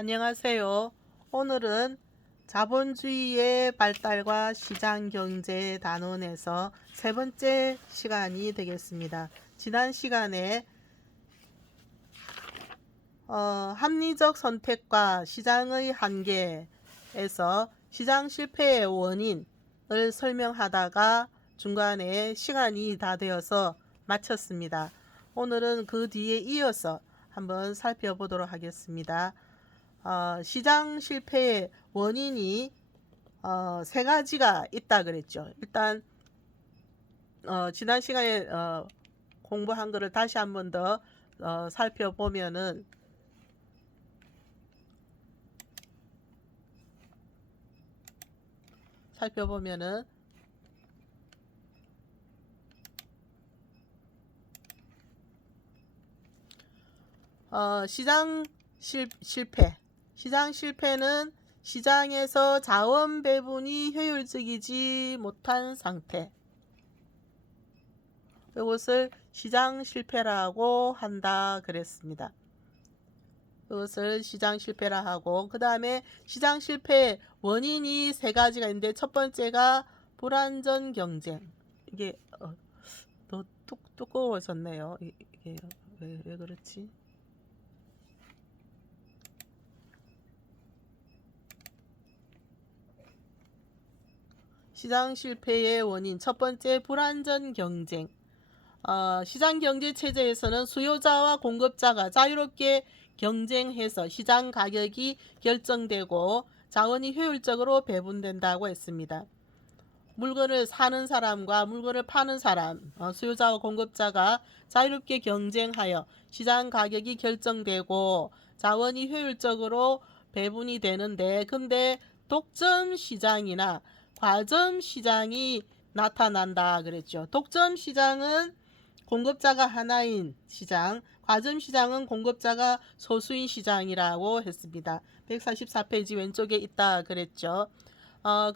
안녕하세요. 오늘은 자본주의의 발달과 시장경제 단원에서 세 번째 시간이 되겠습니다. 지난 시간에 합리적 선택과 시장의 한계에서 시장 실패의 원인을 설명하다가 중간에 시간이 다 되어서 마쳤습니다. 오늘은 그 뒤에 이어서 한번 살펴보도록 하겠습니다. 시장 실패의 원인이 세 가지가 있다 그랬죠. 일단 지난 시간에 공부한 거를 다시 한번 더 살펴보면은 시장 실패. 시장 실패는 시장에서 자원 배분이 효율적이지 못한 상태. 이것을 시장 실패라고 한다 그랬습니다. 이것을 시장 실패라 하고, 그 다음에 시장 실패 원인이 세 가지가 있는데, 첫 번째가 불완전 경쟁. 이게 더 두꺼워졌네요. 이게 왜 그렇지? 시장 실패의 원인 첫 번째, 불완전 경쟁. 시장 경제 체제에서는 수요자와 공급자가 자유롭게 경쟁해서 시장 가격이 결정되고 자원이 효율적으로 배분된다고 했습니다. 물건을 사는 사람과 물건을 파는 사람, 수요자와 공급자가 자유롭게 경쟁하여 시장 가격이 결정되고 자원이 효율적으로 배분이 되는데, 근데 독점 시장이나 과점 시장이 나타난다 그랬죠. 독점 시장은 공급자가 하나인 시장, 과점 시장은 공급자가 소수인 시장이라고 했습니다. 144페이지 왼쪽에 있다 그랬죠.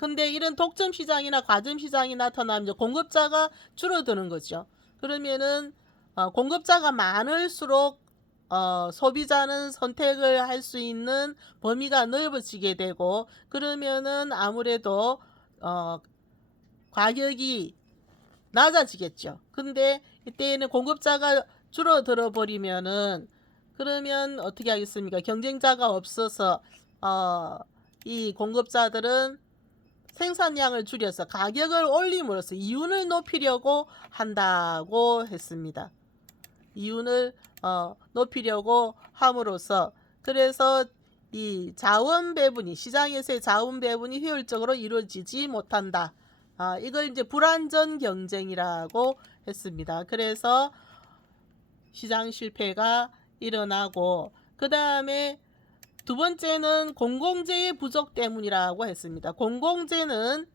근데 이런 독점 시장이나 과점 시장이 나타나면 공급자가 줄어드는 거죠. 그러면은 공급자가 많을수록 소비자는 선택을 할 수 있는 범위가 넓어지게 되고, 그러면은 아무래도 가격이 낮아지겠죠. 근데 이때에는 공급자가 줄어들어 버리면은, 그러면 어떻게 하겠습니까? 경쟁자가 없어서 이 공급자들은 생산량을 줄여서 가격을 올림으로써 이윤을 높이려고 한다고 했습니다. 이윤을 높이려고 함으로써, 그래서 이 자원 배분이, 시장에서의 자원 배분이 효율적으로 이루어지지 못한다. 이걸 이제 불완전 경쟁이라고 했습니다. 그래서 시장 실패가 일어나고, 그 다음에 두 번째는 공공재의 부족 때문이라고 했습니다. 공공재는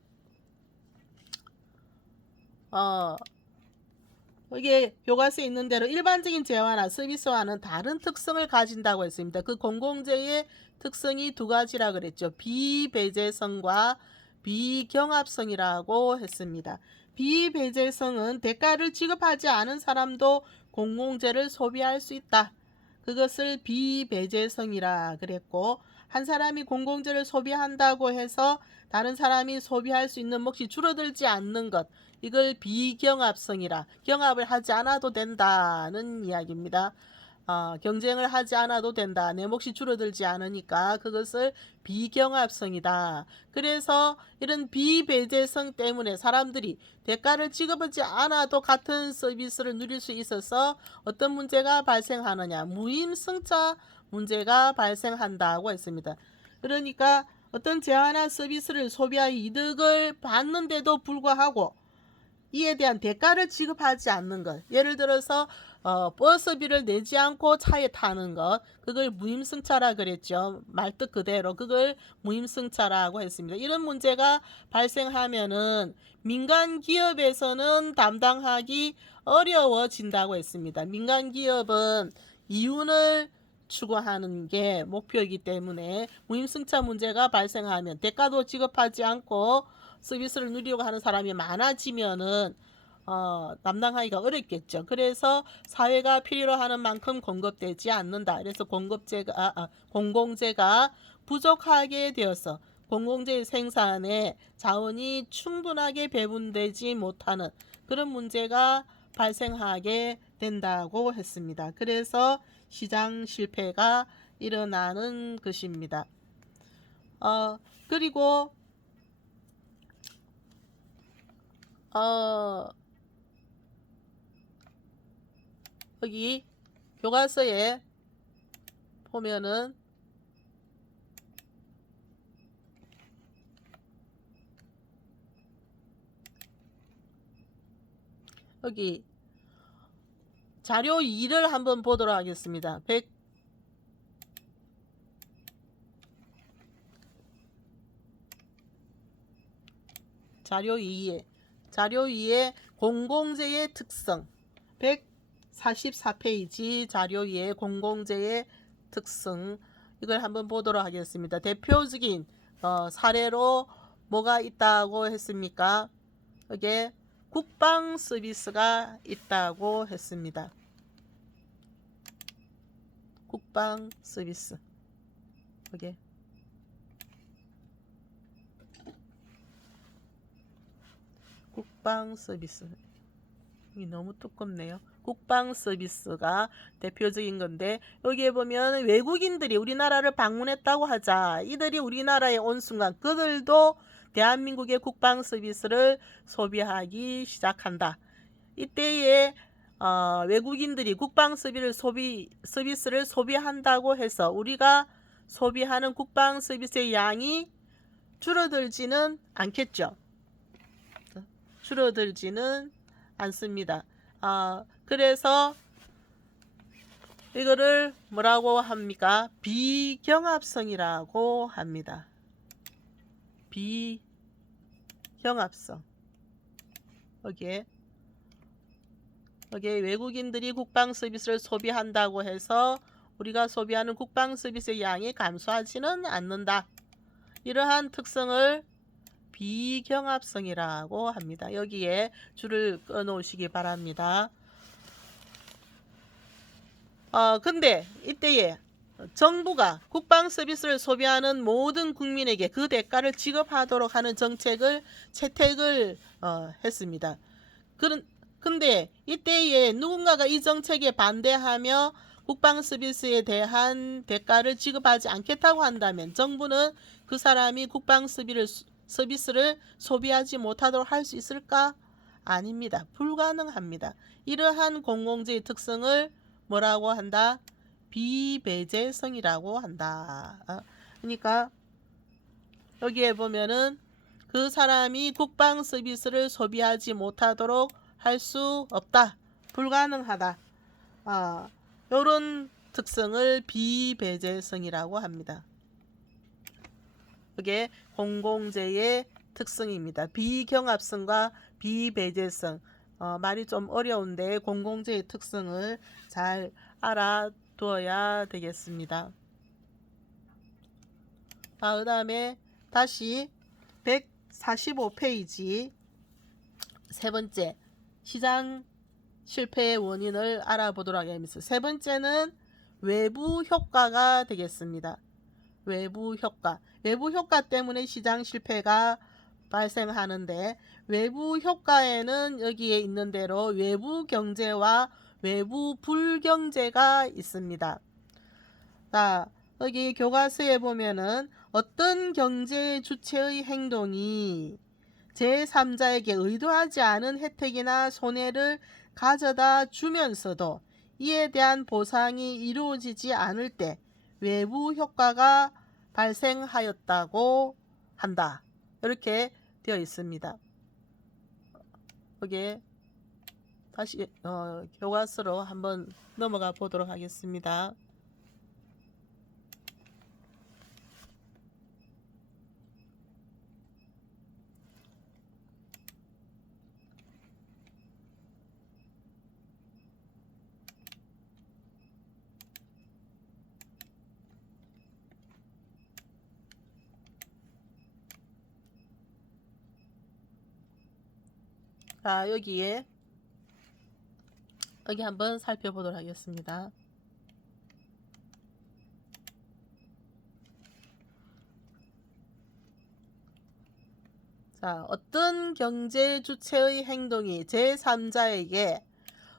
이게 교과서에 있는 대로 일반적인 재화나 서비스와는 다른 특성을 가진다고 했습니다. 그 공공재의 특성이 두 가지라 그랬죠. 비배제성과 비경합성이라고 했습니다. 비배제성은 대가를 지급하지 않은 사람도 공공재를 소비할 수 있다. 그것을 비배제성이라 그랬고, 한 사람이 공공재를 소비한다고 해서 다른 사람이 소비할 수 있는 몫이 줄어들지 않는 것, 이걸 비경합성이라, 경합을 하지 않아도 된다는 이야기입니다. 경쟁을 하지 않아도 된다. 내 몫이 줄어들지 않으니까 그것을 비경합성이다. 그래서 이런 비배제성 때문에 사람들이 대가를 지급하지 않아도 같은 서비스를 누릴 수 있어서 어떤 문제가 발생하느냐, 무임승차 문제가 발생한다고 했습니다. 그러니까 어떤 재화나 서비스를 소비하여 이득을 받는데도 불구하고 이에 대한 대가를 지급하지 않는 것, 예를 들어서 버스비를 내지 않고 차에 타는 것, 그걸 무임승차라 그랬죠. 말뜻 그대로 그걸 무임승차라고 했습니다. 이런 문제가 발생하면은 민간 기업에서는 담당하기 어려워진다고 했습니다. 민간 기업은 이윤을 추구하는 게 목표이기 때문에 무임승차 문제가 발생하면 대가도 지급하지 않고 서비스를 누리려고 하는 사람이 많아지면은 감당하기가 어렵겠죠. 그래서 사회가 필요로 하는 만큼 공급되지 않는다. 그래서 공공재가 부족하게 되어서 공공재 생산에 자원이 충분하게 배분되지 못하는 그런 문제가 발생하게 된다고 했습니다. 그래서 시장 실패가 일어나는 것입니다. 그리고 여기 교과서에 보면은 여기 자료 2를 한번 보도록 하겠습니다. 자료 2에 공공재의 특성 144페이지 자료 2에 공공재의 특성 이걸 한번 보도록 하겠습니다. 대표적인 사례로 뭐가 있다고 했습니까? 여기에 국방 서비스가 있다고 했습니다. 국방 서비스 여기 국방 서비스 이 너무 두껍네요. 국방 서비스가 대표적인 건데 여기에 보면 외국인들이 우리나라를 방문했다고 하자. 이들이 우리나라에 온 순간 그들도 대한민국의 국방 서비스를 소비하기 시작한다. 이때에 외국인들이 국방 서비스를 소비한다고 해서 우리가 소비하는 국방 서비스의 양이 줄어들지는 않겠죠. 줄어들지는 않습니다. 그래서 이거를 뭐라고 합니까? 비경합성이라고 합니다. 비경합성. 여기에 외국인들이 국방 서비스를 소비한다고 해서 우리가 소비하는 국방 서비스의 양이 감소하지는 않는다. 이러한 특성을 비경합성이라고 합니다. 여기에 줄을 꺼 놓으시기 바랍니다. 근데 이때에 정부가 국방 서비스를 소비하는 모든 국민에게 그 대가를 지급하도록 하는 채택을 했습니다. 근데 이때에 누군가가 이 정책에 반대하며 국방 서비스에 대한 대가를 지급하지 않겠다고 한다면 정부는 그 사람이 국방 서비스를 소비하지 못하도록 할 수 있을까? 아닙니다. 불가능합니다. 이러한 공공재의 특성을 뭐라고 한다? 비배제성이라고 한다. 그러니까 여기에 보면은 그 사람이 국방 서비스를 소비하지 못하도록 할 수 없다. 불가능하다. 이런 특성을 비배제성이라고 합니다. 이게 공공재의 특성입니다. 비경합성과 비배제성. 말이 좀 어려운데 공공재의 특성을 잘 알아두어야 되겠습니다. 그 다음에 다시 145페이지 세 번째 시장 실패의 원인을 알아보도록 하겠습니다. 세 번째는 외부 효과가 되겠습니다. 외부 효과 때문에 시장 실패가 발생하는데 외부 효과에는 여기에 있는 대로 외부 경제와 외부 불경제가 있습니다. 여기 교과서에 보면은 어떤 경제 주체의 행동이 제3자에게 의도하지 않은 혜택이나 손해를 가져다 주면서도 이에 대한 보상이 이루어지지 않을 때 외부 효과가 발생하였다고 한다. 이렇게 되어 있습니다. 여기에 다시 교과서로 한번 넘어가 보도록 하겠습니다. 여기에 여기 한번 살펴보도록 하겠습니다. 자, 어떤 경제 주체의 행동이 제3자에게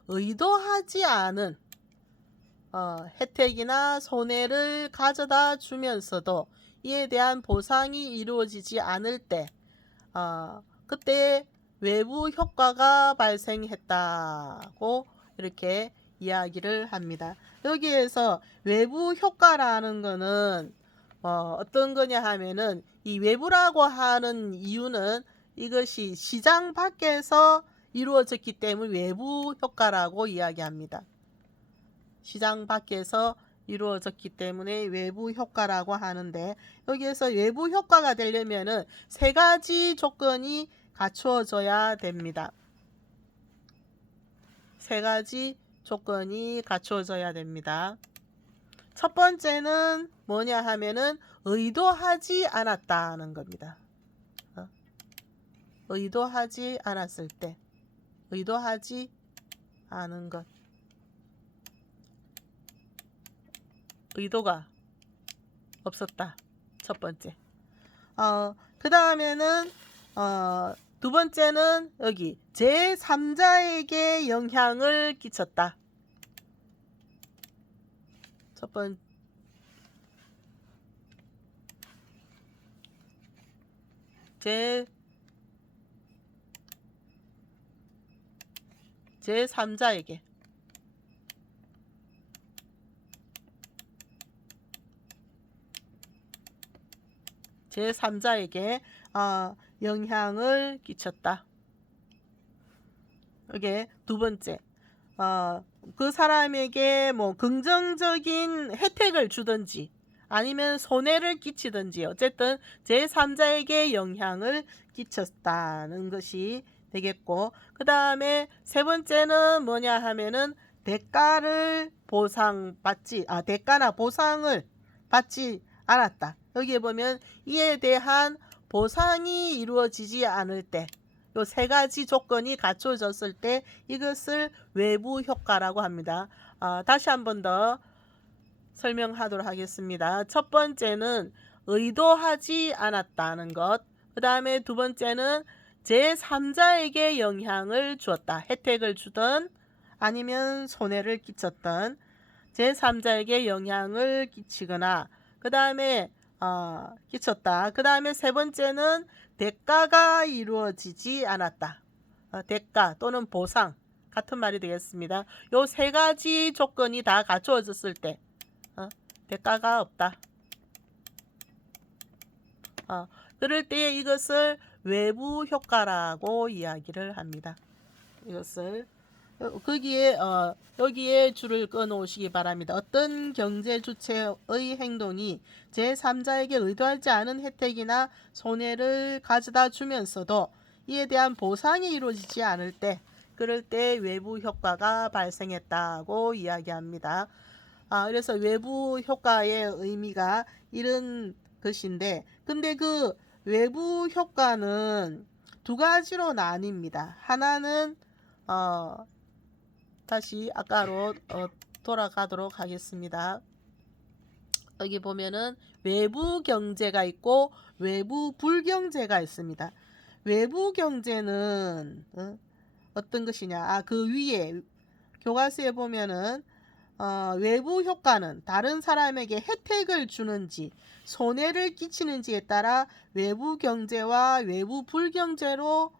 의도하지 않은 혜택이나 손해를 가져다 주면서도 이에 대한 보상이 이루어지지 않을 때 그때 외부 효과가 발생했다고 이렇게 이야기를 합니다. 여기에서 외부 효과라는 거는 어떤 거냐 하면은 이 외부라고 하는 이유는 이것이 시장 밖에서 이루어졌기 때문에 외부 효과라고 이야기합니다. 시장 밖에서 이루어졌기 때문에 외부 효과라고 하는데, 여기에서 외부 효과가 되려면은 세 가지 조건이 갖추어져야 됩니다. 세 가지 조건이 갖추어져야 됩니다. 첫 번째는 뭐냐 하면은 의도하지 않았다는 겁니다. 의도하지 않았을 때, 의도하지 않은 것, 의도가 없었다. 첫 번째. 그 다음에는 두 번째는 여기 제3자에게 영향을 끼쳤다. 첫 번째. 제3자에게 제3자에게 영향을 끼쳤다. 이게 두 번째. 그 사람에게 뭐 긍정적인 혜택을 주든지 아니면 손해를 끼치든지 어쨌든 제3자에게 영향을 끼쳤다는 것이 되겠고, 그 다음에 세 번째는 뭐냐 하면은 대가나 보상을 받지 않았다. 여기에 보면 이에 대한 보상이 이루어지지 않을 때, 요 세 가지 조건이 갖춰졌을 때 이것을 외부 효과라고 합니다. 다시 한 번 더 설명하도록 하겠습니다. 첫 번째는 의도하지 않았다는 것, 그 다음에 두 번째는 제3자에게 영향을 주었다. 혜택을 주든 아니면 손해를 끼쳤든 제3자에게 영향을 끼치거나, 그 다음에 끼쳤다. 그 다음에 세 번째는 대가가 이루어지지 않았다. 대가 또는 보상 같은 말이 되겠습니다. 요 세 가지 조건이 다 갖추어졌을 때 대가가 없다. 그럴 때에 이것을 외부 효과라고 이야기를 합니다. 이것을 여기에 줄을 끊어오시기 바랍니다. 어떤 경제 주체의 행동이 제3자에게 의도하지 않은 혜택이나 손해를 가져다 주면서도 이에 대한 보상이 이루어지지 않을 때, 그럴 때 외부 효과가 발생했다고 이야기합니다. 그래서 외부 효과의 의미가 이런 것인데, 근데 그 외부 효과는 두 가지로 나뉩니다. 하나는 다시 아까로 돌아가도록 하겠습니다. 여기 보면은 외부 경제가 있고 외부 불경제가 있습니다. 외부 경제는 어떤 것이냐? 그 위에 교과서에 보면은 외부 효과는 다른 사람에게 혜택을 주는지 손해를 끼치는지에 따라 외부 경제와 외부 불경제로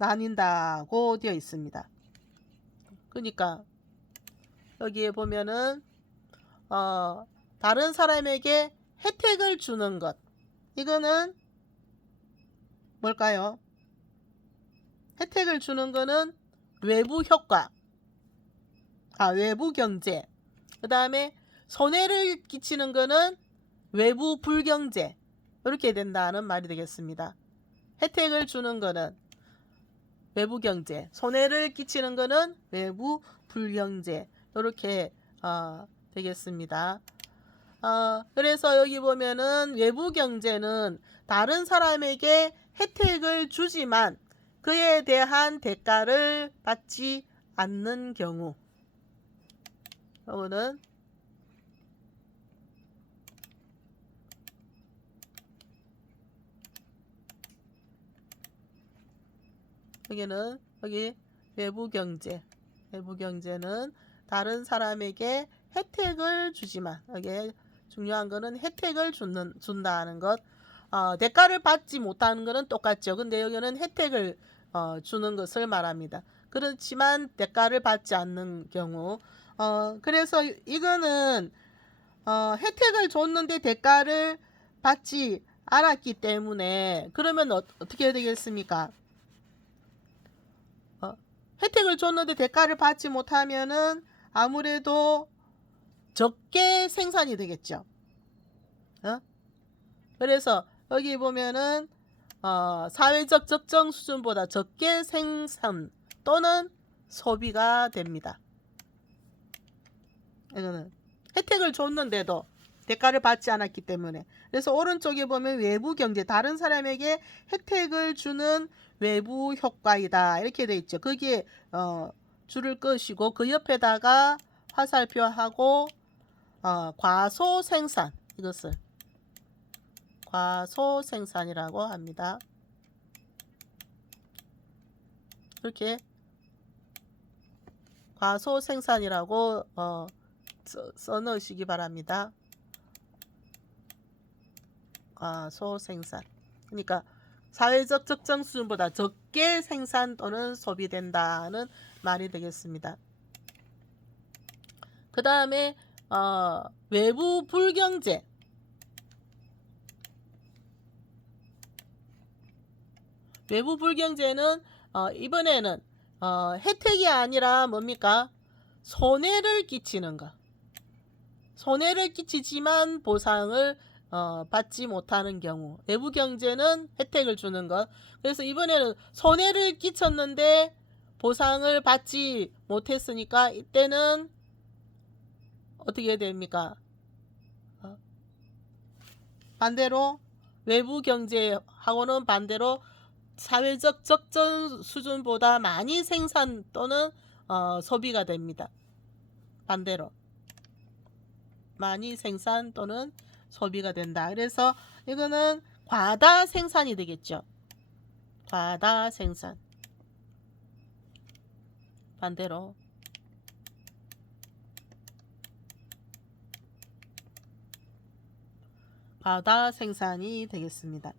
나뉜다고 되어 있습니다. 그러니까 여기에 보면은 다른 사람에게 혜택을 주는 것, 이거는 뭘까요? 혜택을 주는 거는 외부 효과, 외부 경제. 그 다음에 손해를 끼치는 거는 외부 불경제. 이렇게 된다는 말이 되겠습니다. 혜택을 주는 거는 외부 경제, 손해를 끼치는 거는 외부 불경제. 이렇게 되겠습니다. 그래서 여기 보면은 외부 경제는 다른 사람에게 혜택을 주지만 그에 대한 대가를 받지 않는 경우, 요거는 여기는 여기 외부경제, 외부경제는 다른 사람에게 혜택을 주지만, 여기 중요한 거는 혜택을 준다는 것. 대가를 받지 못하는 것은 똑같죠. 근데 여기는 혜택을 주는 것을 말합니다. 그렇지만 대가를 받지 않는 경우, 그래서 이거는 혜택을 줬는데 대가를 받지 않았기 때문에, 그러면 어떻게 해야 되겠습니까? 혜택을 줬는데 대가를 받지 못하면은 아무래도 적게 생산이 되겠죠. 그래서 여기 보면은 사회적 적정 수준보다 적게 생산 또는 소비가 됩니다. 이거는 혜택을 줬는데도 대가를 받지 않았기 때문에. 그래서 오른쪽에 보면 외부 경제, 다른 사람에게 혜택을 주는 외부 효과이다, 이렇게 돼 있죠. 거기에 줄을 끄시고 그 옆에다가 화살표하고 과소생산, 이것을 과소생산이라고 합니다. 이렇게 과소생산이라고 써넣으시기 바랍니다. 과소생산, 그러니까 사회적 적정 수준보다 적게 생산 또는 소비된다는 말이 되겠습니다. 그 다음에 외부 불경제, 외부 불경제는 이번에는 혜택이 아니라 뭡니까? 손해를 끼치는 것. 손해를 끼치지만 보상을 받지 못하는 경우. 외부 경제는 혜택을 주는 것. 그래서 이번에는 손해를 끼쳤는데 보상을 받지 못했으니까 이때는 어떻게 됩니까? 반대로 외부 경제하고는 반대로 사회적 적정 수준보다 많이 생산 또는 소비가 됩니다. 반대로 많이 생산 또는 소비가 된다. 그래서 이거는 과다 생산이 되겠죠. 과다 생산. 반대로 과다 생산이 되겠습니다.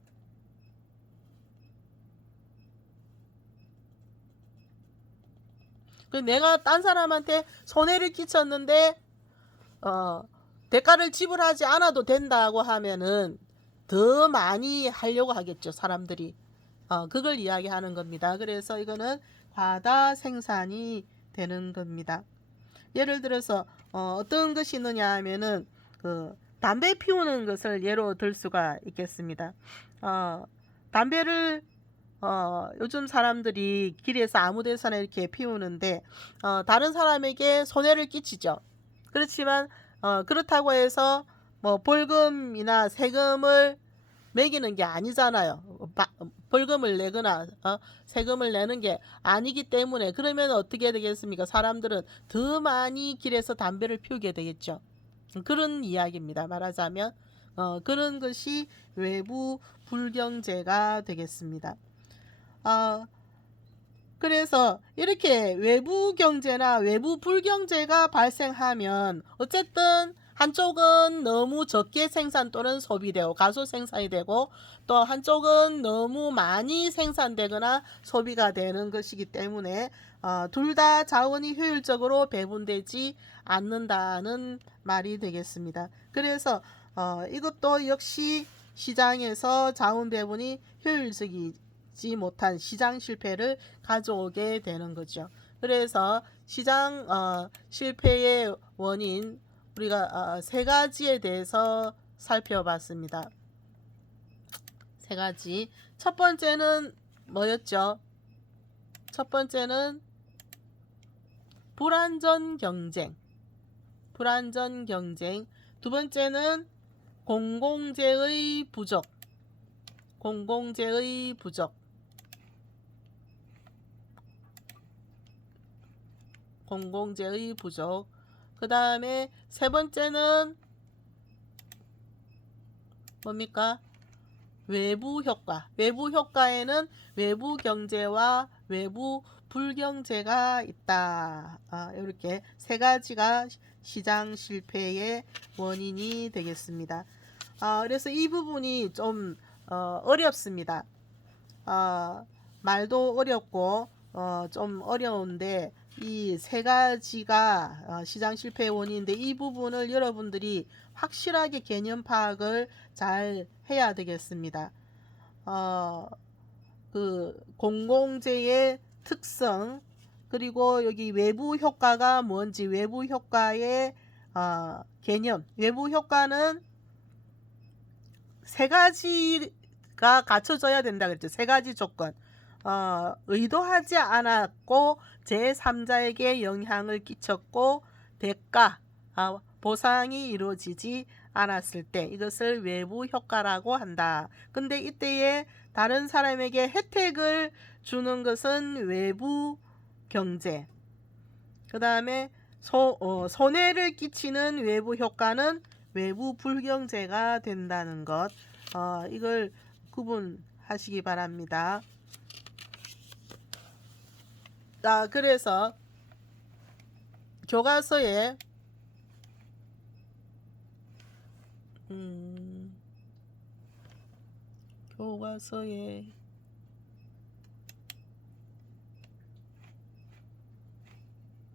내가 딴 사람한테 손해를 끼쳤는데 대가를 지불하지 않아도 된다고 하면은 더 많이 하려고 하겠죠, 사람들이. 그걸 이야기하는 겁니다. 그래서 이거는 과다 생산이 되는 겁니다. 예를 들어서 어떤 것이 있느냐 하면은 담배 피우는 것을 예로 들 수가 있겠습니다. 담배를 요즘 사람들이 길에서 아무 데서나 이렇게 피우는데 다른 사람에게 손해를 끼치죠. 그렇지만 그렇다고 해서 뭐 벌금이나 세금을 매기는 게 아니잖아요. 벌금을 내거나 세금을 내는 게 아니기 때문에, 그러면 어떻게 되겠습니까? 사람들은 더 많이 길에서 담배를 피우게 되겠죠. 그런 이야기입니다. 말하자면 그런 것이 외부 불경제가 되겠습니다. 그래서 이렇게 외부 경제나 외부 불경제가 발생하면 어쨌든 한쪽은 너무 적게 생산 또는 소비되고 가소 생산이 되고, 또 한쪽은 너무 많이 생산되거나 소비가 되는 것이기 때문에 둘 다 자원이 효율적으로 배분되지 않는다는 말이 되겠습니다. 그래서 이것도 역시 시장에서 자원 배분이 효율적이지 못한 시장 실패를 가져오게 되는 거죠. 그래서 시장 실패의 원인, 우리가 세 가지에 대해서 살펴봤습니다. 세 가지. 첫 번째는 뭐였죠? 첫 번째는 불안전 경쟁. 불안전 경쟁. 두 번째는 공공재의 부족. 공공재의 부족. 공공재의 부족. 그 다음에 세 번째는 뭡니까? 외부 효과. 외부 효과에는 외부 경제와 외부 불경제가 있다. 이렇게 세 가지가 시장 실패의 원인이 되겠습니다. 그래서 이 부분이 좀 어렵습니다. 말도 어렵고 좀 어려운데 이 세 가지가 시장 실패의 원인인데 이 부분을 여러분들이 확실하게 개념 파악을 잘 해야 되겠습니다. 그 공공재의 특성, 그리고 여기 외부 효과가 뭔지, 외부 효과의 개념. 외부 효과는 세 가지가 갖춰져야 된다 그랬죠. 세 가지 조건. 의도하지 않았고 제3자에게 영향을 끼쳤고 대가, 보상이 이루어지지 않았을 때 이것을 외부 효과라고 한다. 근데 이때에 다른 사람에게 혜택을 주는 것은 외부 경제. 그 다음에 손해를 끼치는 외부 효과는 외부 불경제가 된다는 것. 이걸 구분하시기 바랍니다. 그래서 교과서에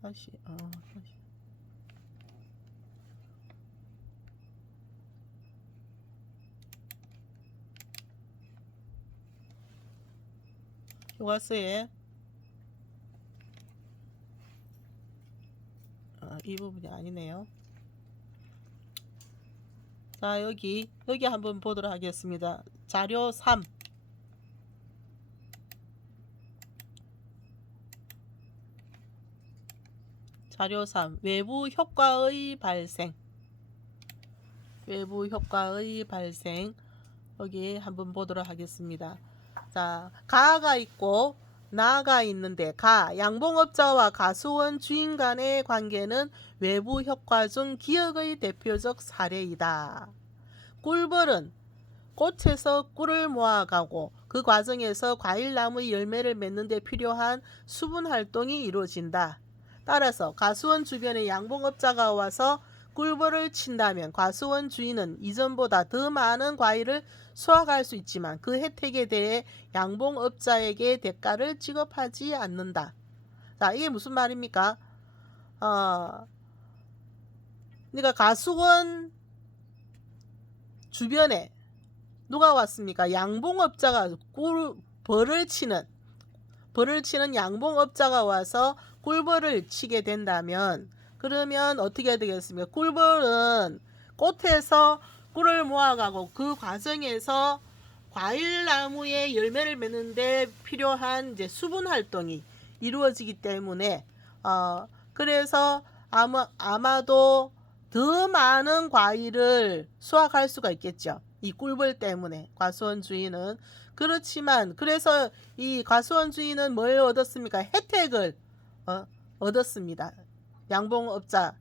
다시 교과서에 이 부분이 아니네요. 자, 여기 한번 보도록 하겠습니다. 자료 3. 자료 3. 외부 효과의 발생. 외부 효과의 발생. 여기 한번 보도록 하겠습니다. 자, 가가 있고 나가 있는데 양봉업자와 가수원 주인 간의 관계는 외부 효과 중 기억의 대표적 사례이다. 꿀벌은 꽃에서 꿀을 모아가고 그 과정에서 과일나무의 열매를 맺는 데 필요한 수분 활동이 이루어진다. 따라서 가수원 주변에 양봉업자가 와서 꿀벌을 친다면 가수원 주인은 이전보다 더 많은 과일을 수확할 수 있지만 그 혜택에 대해 양봉업자에게 대가를 지급하지 않는다. 자, 이게 무슨 말입니까? 그러니까 가수원 주변에 누가 왔습니까? 양봉업자가 벌을 치는 양봉업자가 와서 꿀벌을 치게 된다면 그러면 어떻게 되겠습니까? 꿀벌은 꽃에서 꿀을 모아가고 그 과정에서 과일나무의 열매를 맺는데 필요한 이제 수분 활동이 이루어지기 때문에 그래서 아마도 더 많은 과일을 수확할 수가 있겠죠. 이 꿀벌 때문에 과수원 주인은. 그렇지만 그래서 이 과수원 주인은 뭘 얻었습니까? 혜택을 얻었습니다. 양봉업자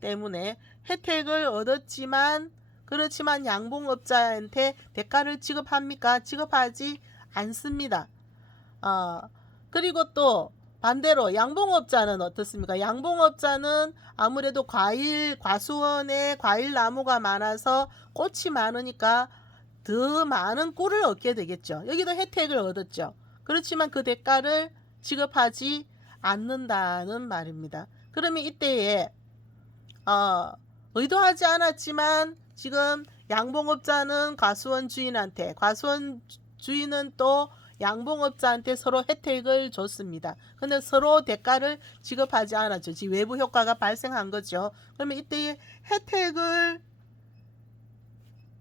때문에 혜택을 얻었지만 그렇지만 양봉업자한테 대가를 지급합니까? 지급하지 않습니다. 그리고 또 반대로 양봉업자는 어떻습니까? 양봉업자는 아무래도 과수원에 과일나무가 많아서 꽃이 많으니까 더 많은 꿀을 얻게 되겠죠. 여기도 혜택을 얻었죠. 그렇지만 그 대가를 지급하지 않는다는 말입니다. 그러면 이때에 의도하지 않았지만 지금 양봉업자는 과수원 주인한테, 과수원 주인은 또 양봉업자한테 서로 혜택을 줬습니다. 근데 서로 대가를 지급하지 않았죠. 지금 외부 효과가 발생한 거죠. 그러면 이때 혜택을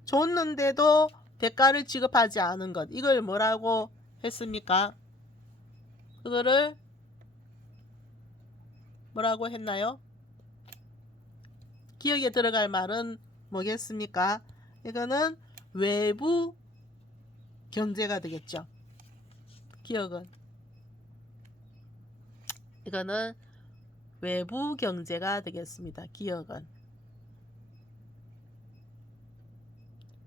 줬는데도 대가를 지급하지 않은 것, 이걸 뭐라고 했습니까? 그거를 뭐라고 했나요? 기억에 들어갈 말은 뭐겠습니까? 이거는 외부 경제가 되겠죠. 기억은 이거는 외부 경제가 되겠습니다. 기억은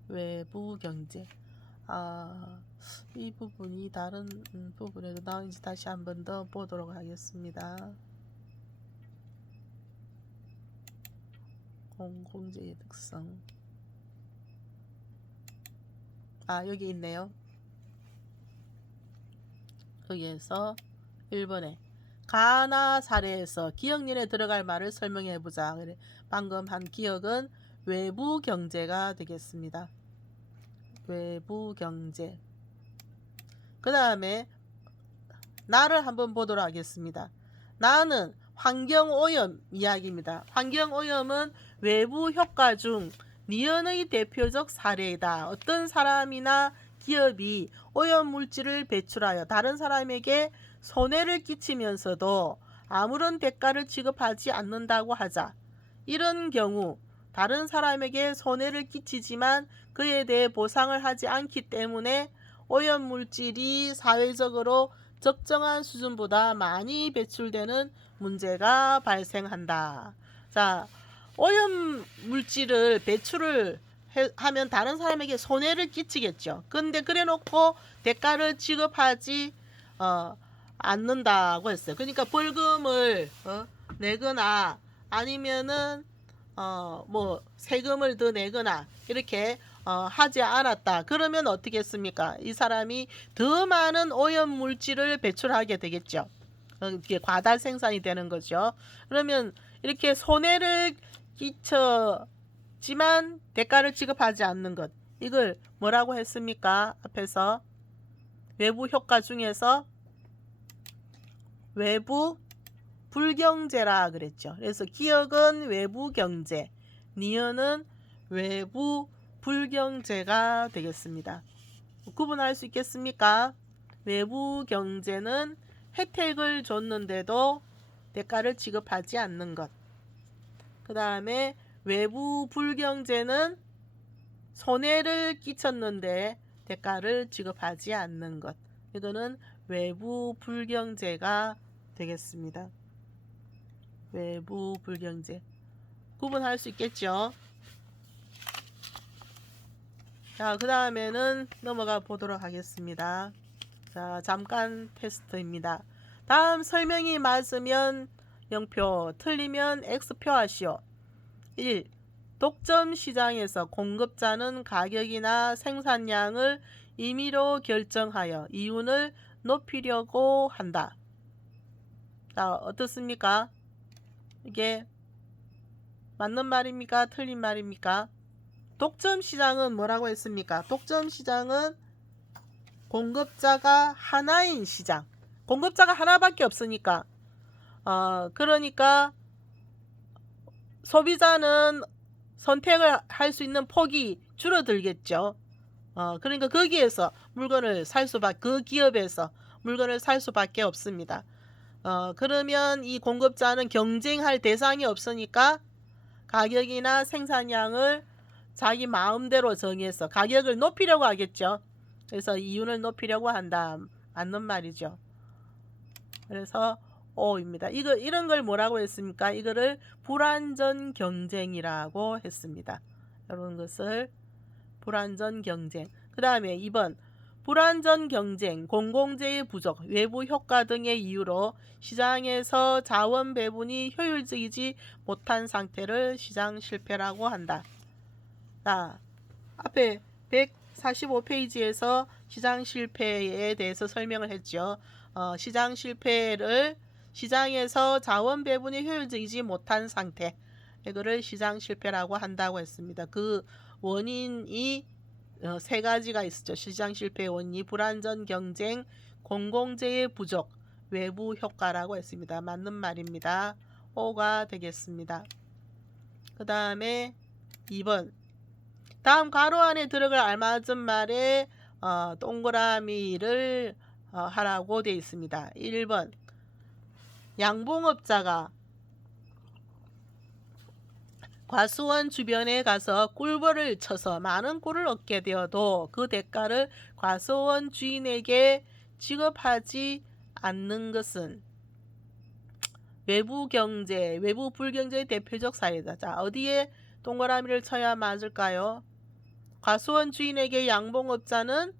외부 경제. 이 부분이 다른 부분에도 나오는지 다시 한 번 더 보도록 하겠습니다. 공공재의 특성. 여기 있네요. 여기에서 1번에 가나 사례에서 기억론에 들어갈 말을 설명해 보자. 방금 한 기억은 외부 경제가 되겠습니다. 외부 경제. 그 다음에 나를 한번 보도록 하겠습니다. 나는 환경오염 이야기입니다. 환경오염은 외부 효과 중 니은의 대표적 사례이다. 어떤 사람이나 기업이 오염물질을 배출하여 다른 사람에게 손해를 끼치면서도 아무런 대가를 지급하지 않는다고 하자. 이런 경우 다른 사람에게 손해를 끼치지만 그에 대해 보상을 하지 않기 때문에 오염물질이 사회적으로 적정한 수준보다 많이 배출되는 문제가 발생한다. 자, 오염물질을 배출을 하면 다른 사람에게 손해를 끼치겠죠. 근데 그래 놓고 대가를 지급하지 않는다고 했어요. 그러니까 벌금을 내거나 아니면은 뭐 세금을 더 내거나 이렇게 하지 않았다. 그러면 어떻게 했습니까? 이 사람이 더 많은 오염 물질을 배출하게 되겠죠. 이게 과다 생산이 되는 거죠. 그러면 이렇게 손해를 끼쳤지만 대가를 지급하지 않는 것. 이걸 뭐라고 했습니까? 앞에서 외부 효과 중에서 외부 불경제라 그랬죠. 그래서 기억은 외부 경제, 니은은 외부 불경제가 되겠습니다. 구분할 수 있겠습니까? 외부 경제는 혜택을 줬는데도 대가를 지급하지 않는 것. 그 다음에 외부 불경제는 손해를 끼쳤는데 대가를 지급하지 않는 것. 이거는 외부 불경제가 되겠습니다. 외부 불경제. 구분할 수 있겠죠? 자, 그 다음에는 넘어가 보도록 하겠습니다. 자, 잠깐 테스트입니다. 다음 설명이 맞으면 0표, 틀리면 X표 하시오. 1. 독점 시장에서 공급자는 가격이나 생산량을 임의로 결정하여 이윤을 높이려고 한다. 자, 어떻습니까? 이게 맞는 말입니까? 틀린 말입니까? 독점 시장은 뭐라고 했습니까? 독점 시장은 공급자가 하나인 시장. 공급자가 하나밖에 없으니까 그러니까 소비자는 선택을 할 수 있는 폭이 줄어들겠죠. 그러니까 거기에서 물건을 살 수밖에, 그 기업에서 물건을 살 수밖에 없습니다. 그러면 이 공급자는 경쟁할 대상이 없으니까 가격이나 생산량을 자기 마음대로 정해서 가격을 높이려고 하겠죠. 그래서 이윤을 높이려고 한다. 맞는 말이죠. 그래서 O입니다. 이런 걸 뭐라고 했습니까? 이거를 불완전 경쟁이라고 했습니다. 이런 것을 불완전 경쟁. 그 다음에 2번 불완전 경쟁, 공공재의 부족, 외부 효과 등의 이유로 시장에서 자원 배분이 효율적이지 못한 상태를 시장 실패라고 한다. 자, 앞에 145페이지에서 시장 실패에 대해서 설명을 했죠. 시장 실패를 시장에서 자원 배분이 효율적이지 못한 상태, 이거를 시장 실패라고 한다고 했습니다. 그 원인이 세 가지가 있었죠. 시장 실패의 원인이 불완전 경쟁, 공공재의 부족, 외부 효과라고 했습니다. 맞는 말입니다. O가 되겠습니다. 그 다음에 2번 다음 괄호 안에 들어갈 알맞은 말에 동그라미를 하라고 되어 있습니다. 1번 양봉업자가 과수원 주변에 가서 꿀벌을 쳐서 많은 꿀을 얻게 되어도 그 대가를 과수원 주인에게 지급하지 않는 것은 외부 경제, 외부 불경제의 대표적 사례다. 자, 어디에 동그라미를 쳐야 맞을까요? 과수원 주인에게 양봉업자는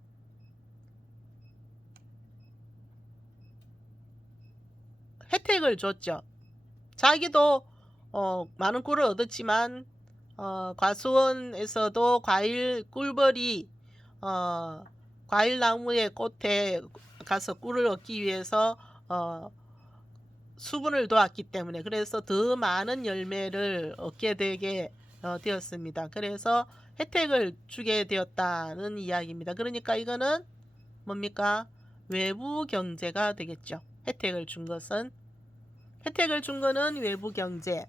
혜택을 줬죠. 자기도 많은 꿀을 얻었지만 과수원에서도 과일 꿀벌이 과일 나무의 꽃에 가서 꿀을 얻기 위해서 수분을 도왔기 때문에 그래서 더 많은 열매를 얻게 되게 되었습니다. 그래서 혜택을 주게 되었다는 이야기입니다. 그러니까 이거는 뭡니까? 외부 경제가 되겠죠. 혜택을 준 거는 외부 경제.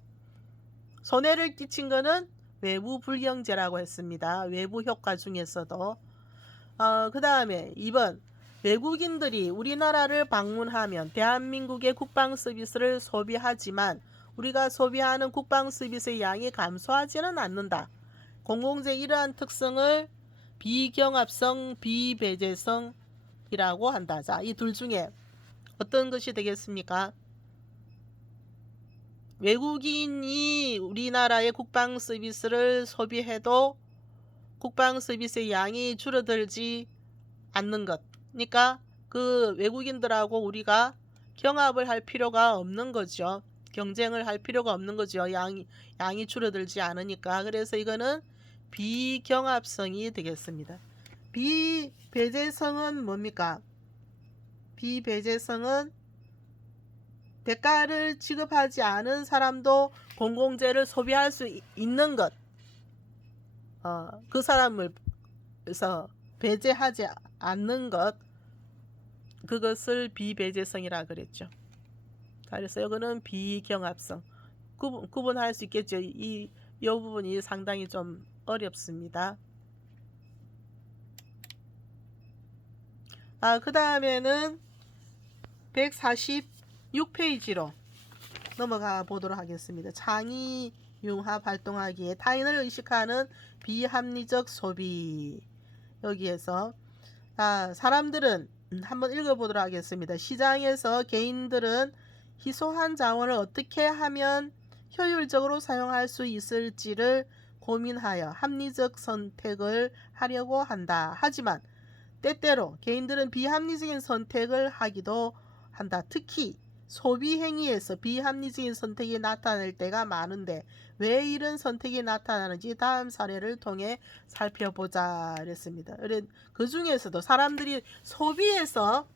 손해를 끼친 거는 외부 불경제라고 했습니다. 외부 효과 중에서도. 그 다음에 2번. 외국인들이 우리나라를 방문하면 대한민국의 국방 서비스를 소비하지만 우리가 소비하는 국방 서비스의 양이 감소하지는 않는다. 공공재 이러한 특성을 비경합성, 비배제성이라고 한다. 자, 이 둘 중에 어떤 것이 되겠습니까? 외국인이 우리나라의 국방 서비스를 소비해도 국방 서비스의 양이 줄어들지 않는 것. 그러니까 그 외국인들하고 우리가 경합을 할 필요가 없는 거죠. 경쟁을 할 필요가 없는 거죠. 양이 줄어들지 않으니까. 그래서 이거는 비경합성이 되겠습니다. 비배제성은 뭡니까? 비배제성은 대가를 지급하지 않은 사람도 공공재를 소비할 수 있는 것. 그 사람을 배제하지 않는 것. 그것을 비배제성이라 그랬죠. 그래서 이거는 비경합성. 구분할 수 있겠죠. 이 부분이 상당히 좀 어렵습니다. 그 다음에는 146페이지로 넘어가 보도록 하겠습니다. 창의 융합 활동하기에 타인을 의식하는 비합리적 소비. 여기에서 사람들은 한번 읽어보도록 하겠습니다. 시장에서 개인들은 희소한 자원을 어떻게 하면 효율적으로 사용할 수 있을지를 고민하여 합리적 선택을 하려고 한다. 하지만 때때로 개인들은 비합리적인 선택을 하기도 한다. 특히 소비 행위에서 비합리적인 선택이 나타날 때가 많은데 왜 이런 선택이 나타나는지 다음 사례를 통해 살펴보자 그랬습니다. 그 중에서도 사람들이 소비에서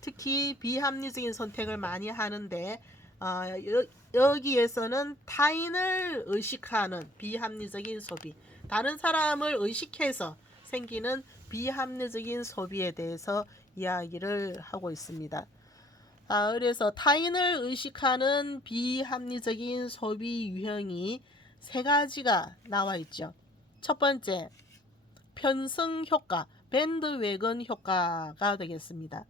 특히 비합리적인 선택을 많이 하는데 여기에서는 타인을 의식하는 비합리적인 소비, 다른 사람을 의식해서 생기는 비합리적인 소비에 대해서 이야기를 하고 있습니다. 그래서 타인을 의식하는 비합리적인 소비 유형이 세 가지가 나와 있죠. 첫 번째, 편성 효과, 밴드웨건 효과가 되겠습니다.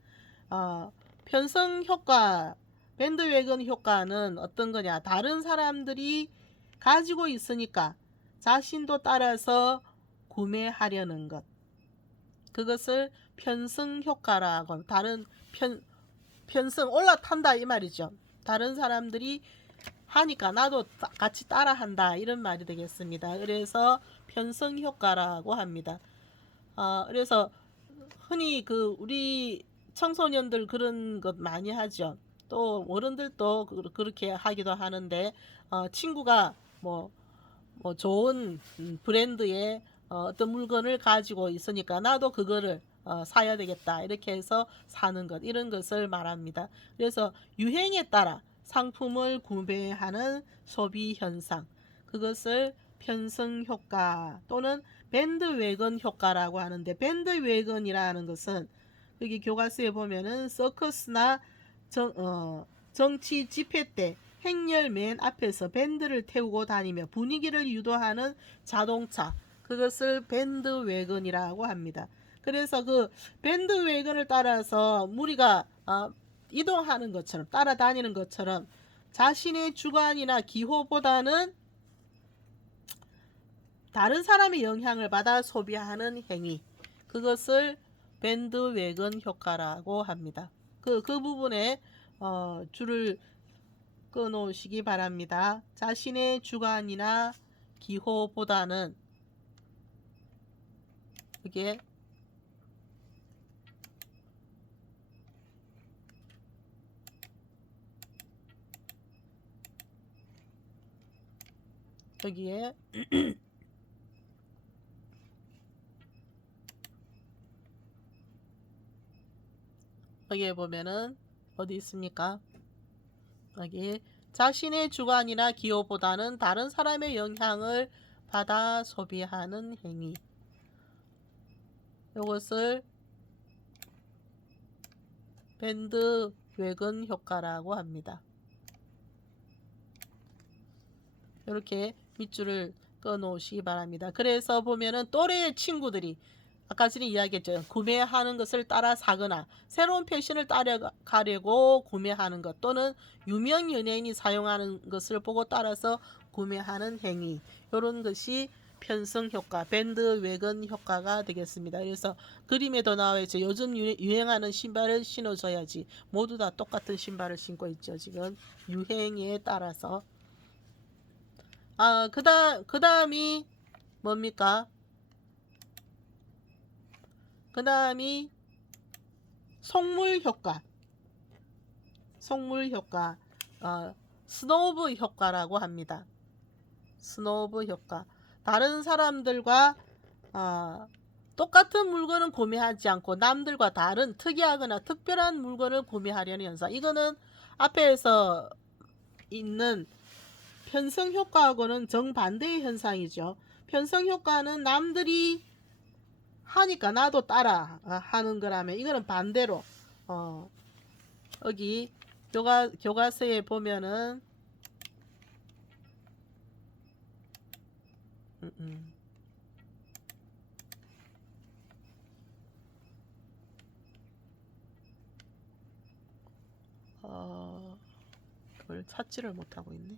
편성 효과, 밴드웨건 효과는 어떤 거냐? 다른 사람들이 가지고 있으니까 자신도 따라서 구매하려는 것. 그것을 편성 효과라고, 편성 올라탄다 이 말이죠. 다른 사람들이 하니까 나도 같이 따라한다 이런 말이 되겠습니다. 그래서 편성 효과라고 합니다. 그래서 흔히 우리 청소년들 그런 것 많이 하죠. 또 어른들도 그렇게 하기도 하는데 친구가 뭐 좋은 브랜드의 어떤 물건을 가지고 있으니까 나도 그거를 사야 되겠다 이렇게 해서 사는 것, 이런 것을 말합니다. 그래서 유행에 따라 상품을 구매하는 소비 현상, 그것을 편성 효과 또는 밴드웨건 효과라고 하는데, 밴드웨건이라는 것은 여기 교과서에 보면은 서커스나 정치 집회 때 행렬 맨 앞에서 밴드를 태우고 다니며 분위기를 유도하는 자동차, 그것을 밴드웨건이라고 합니다. 그래서 그 밴드웨건을 따라서 무리가 이동하는 것처럼, 따라다니는 것처럼 자신의 주관이나 기호보다는 다른 사람의 영향을 받아 소비하는 행위, 그것을 밴드웨건 효과라고 합니다. 그 부분에 줄을 끊어오시기 바랍니다. 자신의 주관이나 기호보다는 이게 여기에 여기에 보면은 어디 있습니까? 여기 자신의 주관이나 기호보다는 다른 사람의 영향을 받아 소비하는 행위. 이것을 밴드웨건 효과라고 합니다. 이렇게 밑줄을 꺼 놓으시기 바랍니다. 그래서 보면은 또래 친구들이 아까 전에 이야기했죠. 구매하는 것을 따라 사거나 새로운 패션을 따라가려고 구매하는 것, 또는 유명 연예인이 사용하는 것을 보고 따라서 구매하는 행위, 이런 것이 편성 효과, 밴드웨건 효과가 되겠습니다. 그래서 그림에도 나와 있죠. 요즘 유행하는 신발을 신어줘야지. 모두 다 똑같은 신발을 신고 있죠. 지금 유행에 따라서. 그 다음이 뭡니까? 그 다음이 속물 효과. 속물 효과. 스노브 효과라고 합니다. 스노브 효과. 다른 사람들과 똑같은 물건은 구매하지 않고 남들과 다른 특이하거나 특별한 물건을 구매하려는 현상. 이거는 앞에서 있는 편성 효과하고는 정반대의 현상이죠. 편성 효과는 남들이 하니까 나도 따라 하는 거라면, 이거는 반대로 여기 교과서에 보면은 그걸 찾지를 못하고 있네.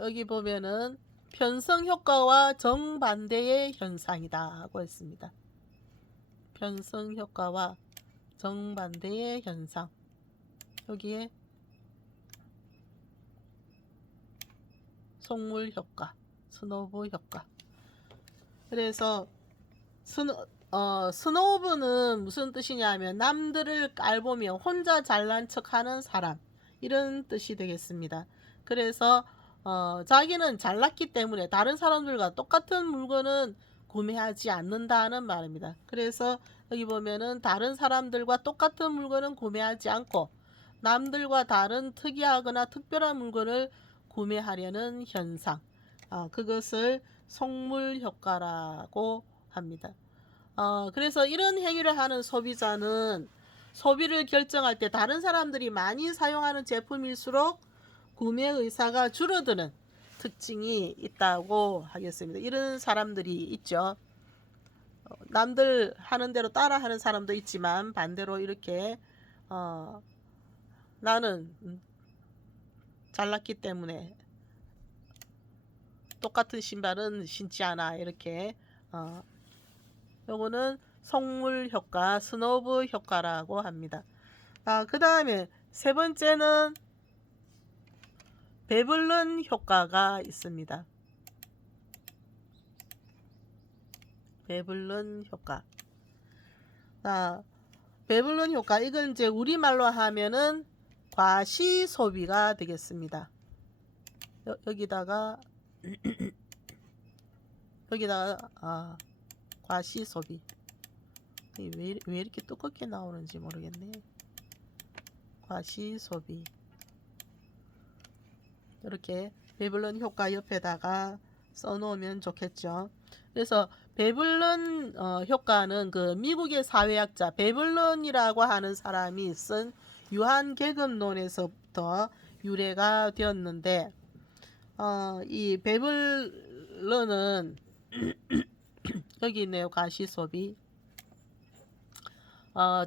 여기 보면은 편성 효과와 정반대의 현상이다 하고 했습니다. 편성 효과와 정반대의 현상. 여기에 속물 효과, 스노브 효과. 그래서 스노브는 무슨 뜻이냐면 남들을 깔보며 혼자 잘난 척하는 사람, 이런 뜻이 되겠습니다. 그래서 자기는 잘났기 때문에 다른 사람들과 똑같은 물건은 구매하지 않는다는 말입니다. 그래서 여기 보면은 다른 사람들과 똑같은 물건은 구매하지 않고 남들과 다른 특이하거나 특별한 물건을 구매하려는 현상, 그것을 속물 효과라고 합니다. 그래서 이런 행위를 하는 소비자는 소비를 결정할 때 다른 사람들이 많이 사용하는 제품일수록 구매 의사가 줄어드는 특징이 있다고 하겠습니다. 이런 사람들이 있죠. 남들 하는 대로 따라하는 사람도 있지만 반대로 이렇게 나는 잘났기 때문에 똑같은 신발은 신지 않아, 이렇게 요거는 속물 효과, 스노브 효과라고 합니다. 그 다음에 세 번째는 배불른 효과가 있습니다. 배불른 효과. 배불른 효과, 이건 이제 우리말로 하면은 과시 소비가 되겠습니다. 여기다가 과시 소비. 왜 이렇게 두껍게 나오는지 모르겠네. 과시 소비. 이렇게 배불른 효과 옆에다가 써놓으면 좋겠죠. 그래서 배불른 효과는 그 미국의 사회학자 배불른이라고 하는 사람이 쓴 유한계급론에서부터 유래가 되었는데, 이 배불른은 여기 있네요. 과시소비.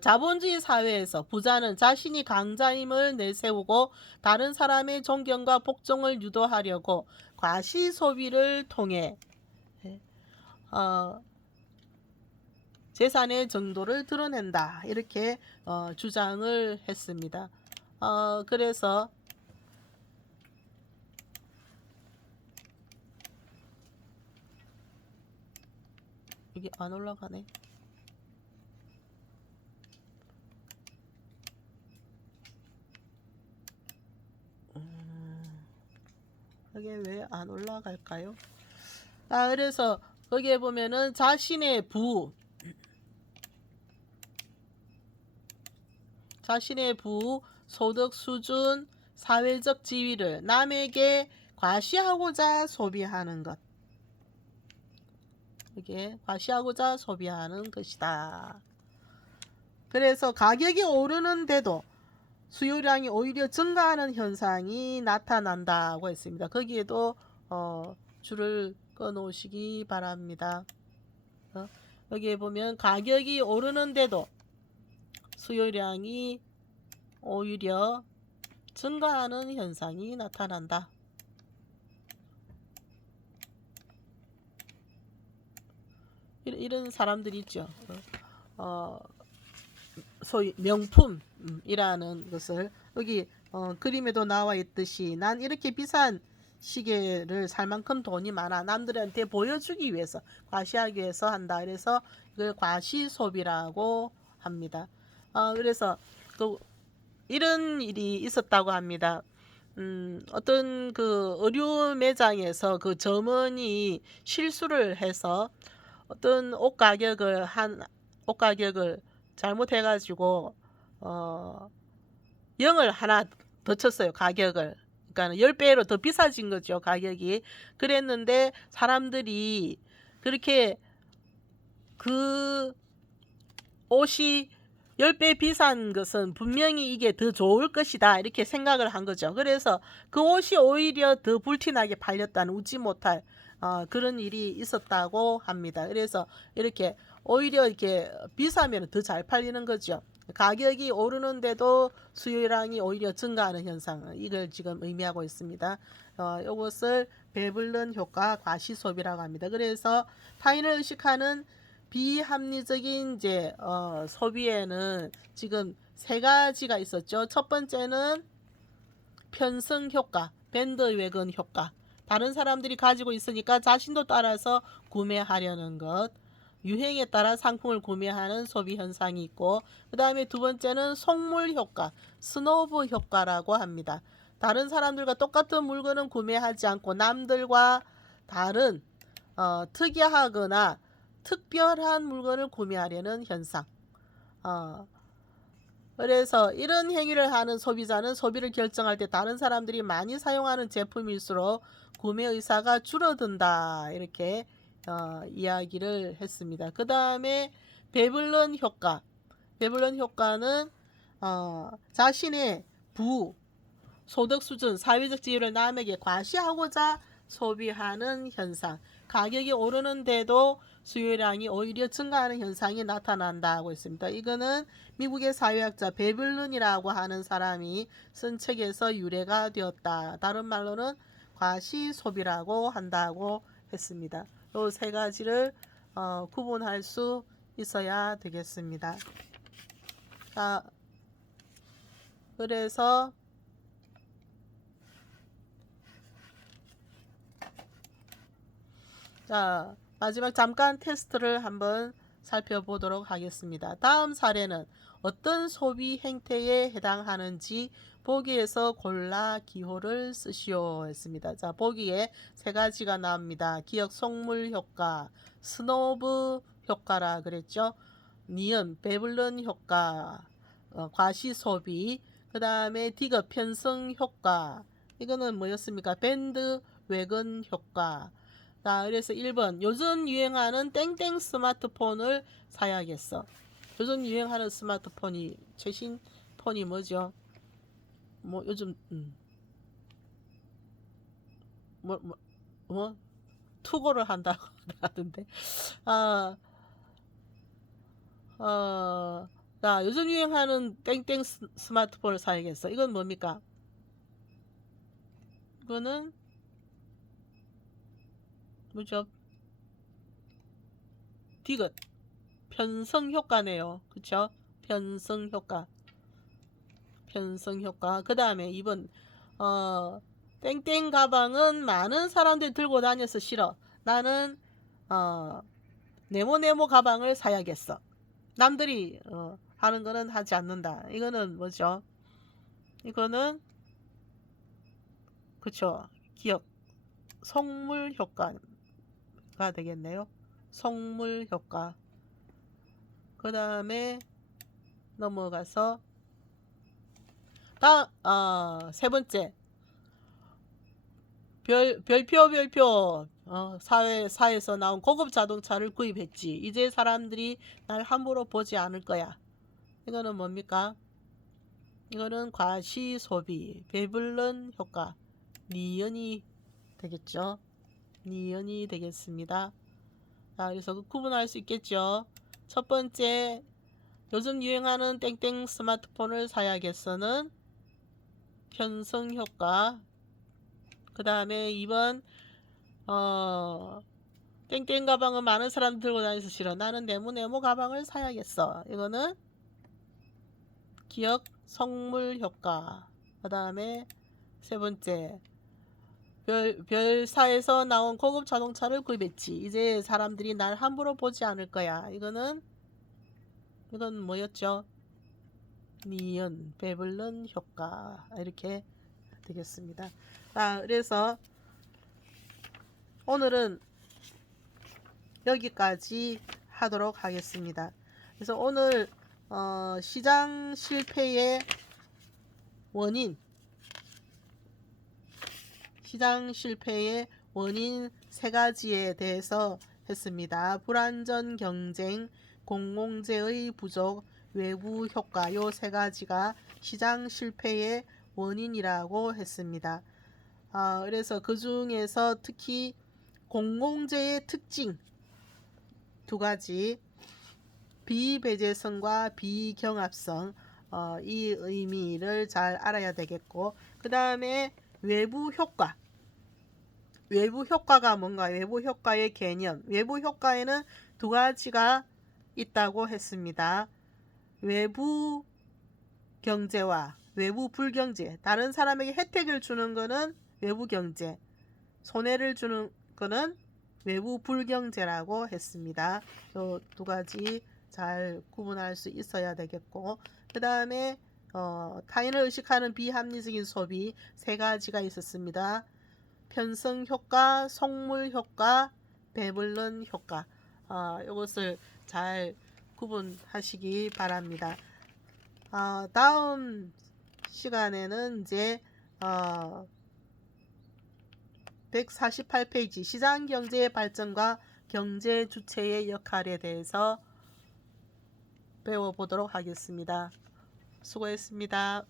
자본주의 사회에서 부자는 자신이 강자임을 내세우고 다른 사람의 존경과 복종을 유도하려고 과시 소비를 통해 어, 재산의 정도를 드러낸다. 이렇게 주장을 했습니다. 그래서 이게 안 올라가네. 이게 왜 안 올라갈까요? 그래서 거기에 보면은 자신의 소득 수준, 사회적 지위를 남에게 과시하고자 소비하는 것. 이게 과시하고자 소비하는 것이다. 그래서 가격이 오르는데도 수요량이 오히려 증가하는 현상이 나타난다고 했습니다. 거기에도 줄을 꺼 놓으시기 바랍니다. 여기에 보면 가격이 오르는데도 수요량이 오히려 증가하는 현상이 나타난다. 이런 사람들이 있죠. 소위 명품이라는 것을 여기 그림에도 나와 있듯이 난 이렇게 비싼 시계를 살 만큼 돈이 많아 남들한테 보여주기 위해서 과시하기 위해서 한다. 그래서 이걸 과시 소비라고 합니다. 그래서 이런 일이 있었다고 합니다. 어떤 그 의류 매장에서 그 점원이 실수를 해서 어떤 옷 가격을 잘못해가지고 0을 하나 더 쳤어요. 가격을. 그러니까 10배로 더 비싸진 거죠. 가격이. 그랬는데 사람들이 그렇게 그 옷이 10배 비싼 것은 분명히 이게 더 좋을 것이다. 이렇게 생각을 한 거죠. 그래서 그 옷이 오히려 더 불티나게 팔렸다는 웃지 못할 그런 일이 있었다고 합니다. 그래서 이렇게 오히려 이렇게 비싸면 더 잘 팔리는 거죠. 가격이 오르는데도 수요량이 오히려 증가하는 현상, 이걸 지금 의미하고 있습니다. 이것을 배불른 효과 과시소비라고 합니다. 그래서 타인을 의식하는 비합리적인 소비에는 지금 세 가지가 있었죠. 첫 번째는 편승 효과, 밴드웨건 효과. 다른 사람들이 가지고 있으니까 자신도 따라서 구매하려는 것. 유행에 따라 상품을 구매하는 소비 현상이 있고, 그 다음에 두 번째는 속물 효과, 스노브 효과라고 합니다. 다른 사람들과 똑같은 물건은 구매하지 않고 남들과 다른 특이하거나 특별한 물건을 구매하려는 현상. 그래서 이런 행위를 하는 소비자는 소비를 결정할 때 다른 사람들이 많이 사용하는 제품일수록 구매 의사가 줄어든다. 이렇게 이야기를 했습니다. 그 다음에 배불른 효과. 배불른 효과는 자신의 소득 수준, 사회적 지위를 남에게 과시하고자 소비하는 현상. 가격이 오르는데도 수요량이 오히려 증가하는 현상이 나타난다고 했습니다. 이거는 미국의 사회학자 베블룬이라고 하는 사람이 쓴 책에서 유래가 되었다. 다른 말로는 과시 소비라고 한다고 했습니다. 이 세 가지를 구분할 수 있어야 되겠습니다. 자, 그래서 마지막 잠깐 테스트를 한번 살펴보도록 하겠습니다. 다음 사례는 어떤 소비 행태에 해당하는지 보기에서 골라 기호를 쓰시오 했습니다. 자, 보기에 세 가지가 나옵니다. 기억 속물 효과, 스노브 효과라 그랬죠. 니은, 배불른 효과, 과시 소비, 그 다음에 디귿 편성 효과, 이거는 뭐였습니까? 밴드 웨건 효과. 자, 그래서 1번 요즘 유행하는 땡땡 스마트폰을 사야겠어. 요즘 유행하는 스마트폰이 최신 폰이 뭐죠? 뭐 요즘 투고를 한다고 하던데. 아, 자, 요즘 유행하는 땡땡 스마트폰을 사야겠어. 이건 뭡니까? 이거는 뭐죠? 디귿. 편성 효과네요. 그쵸? 편성 효과. 편성 효과. 그 다음에 2번, 땡땡 가방은 많은 사람들이 들고 다녀서 싫어. 나는, 네모네모 가방을 사야겠어. 남들이, 하는 거는 하지 않는다. 이거는 뭐죠? 이거는, 그쵸. 기억. 속물 효과가 되겠네요. 속물 효과. 그 다음에 넘어가서, 세 번째. 별표, 사회에서 나온 고급 자동차를 구입했지. 이제 사람들이 날 함부로 보지 않을 거야. 이거는 뭡니까? 이거는 과시소비, 배불른 효과, 니은이 되겠죠. 니은이 되겠습니다. 자, 그래서 구분할 수 있겠죠. 첫 번째, 요즘 유행하는 땡땡 스마트폰을 사야겠어는 편성 효과. 그 다음에 2번, 땡땡 가방은 많은 사람 들고 다니서 싫어. 나는 네모네모 가방을 사야겠어. 이거는 기억 성물 효과. 그 다음에 세 번째, 별사에서 나온 고급 자동차를 구입했지. 이제 사람들이 날 함부로 보지 않을 거야. 이건 뭐였죠? 니은, 배불른 효과. 이렇게 되겠습니다. 그래서 오늘은 여기까지 하도록 하겠습니다. 그래서 오늘 시장 실패의 원인, 세 가지에 대해서 했습니다. 불완전 경쟁, 공공재의 부족, 외부 효과, 요 세 가지가 시장 실패의 원인이라고 했습니다. 그래서 그 중에서 특히 공공재의 특징 두 가지, 비배제성과 비경합성, 이 의미를 잘 알아야 되겠고, 그 다음에 외부 효과가 뭔가, 외부 효과의 개념. 외부 효과에는 두 가지가 있다고 했습니다. 외부 경제와 외부 불경제. 다른 사람에게 혜택을 주는 거는 외부 경제, 손해를 주는 거는 외부 불경제라고 했습니다. 이 두 가지 잘 구분할 수 있어야 되겠고, 그 다음에 타인을 의식하는 비합리적인 소비 세 가지가 있었습니다. 편성 효과, 속물 효과, 배불른 효과. 이것을 잘 구분하시기 바랍니다. 다음 시간에는 이제 148페이지 시장경제의 발전과 경제 주체의 역할에 대해서 배워보도록 하겠습니다. 수고했습니다.